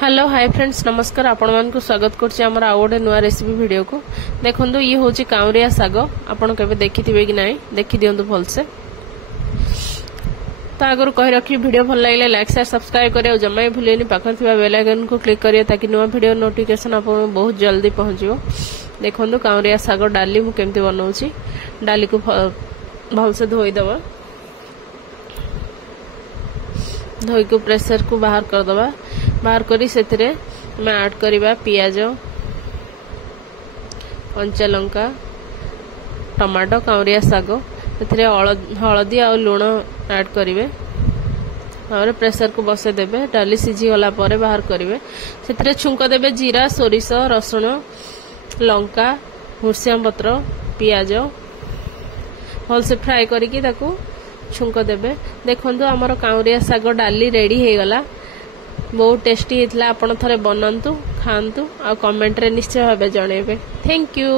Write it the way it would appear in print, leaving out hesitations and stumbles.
Hello hi friends नमस्कार आपण मान को स्वागत करछि हमर आ गोटे नुआ रेसिपी वीडियो को देखंदु ये होछि काउरिया साग आपण केबे देखिथिबे कि नाही देखि दियंतु भलसे ता अगर कहि रखी वीडियो भल लागले लाइक शेयर सब्सक्राइब करियो जम्मै भूलेनी पाखर थिबा बेल आइकन को क्लिक करियो ताकि नुआ वीडियो नोटिफिकेशन आपण बहुत जल्दी पहुंचियो देखंदु काउरिया साग डाली मु केमति बनाउछि डाली को भलसे धोई दबा धोई को प्रेशर को बाहर कर दबा बाहर करी सेतरे मैं ऐड करिबा पियाज कंचा लंका टमाटो काउरिया साग सेतरे हळदी आ लूण ऐड करिवे और प्रेशर को बसे देबे डाली सिझी गला परे बाहर करिवे सेतरे छुंक देबे जीरा सोरिष रसुण लंका भुर्सिया पत्र पियाज भल से फ्राई करिकी ताकू छुंक देबे देखंतु हमर काउरिया साग डाली रेडी हे गला बहुत टेस्टी हेतला आपण थरे बनंतु खांतु आ कमेंट रे निश्चय भाबे जणेबे थैंक यू।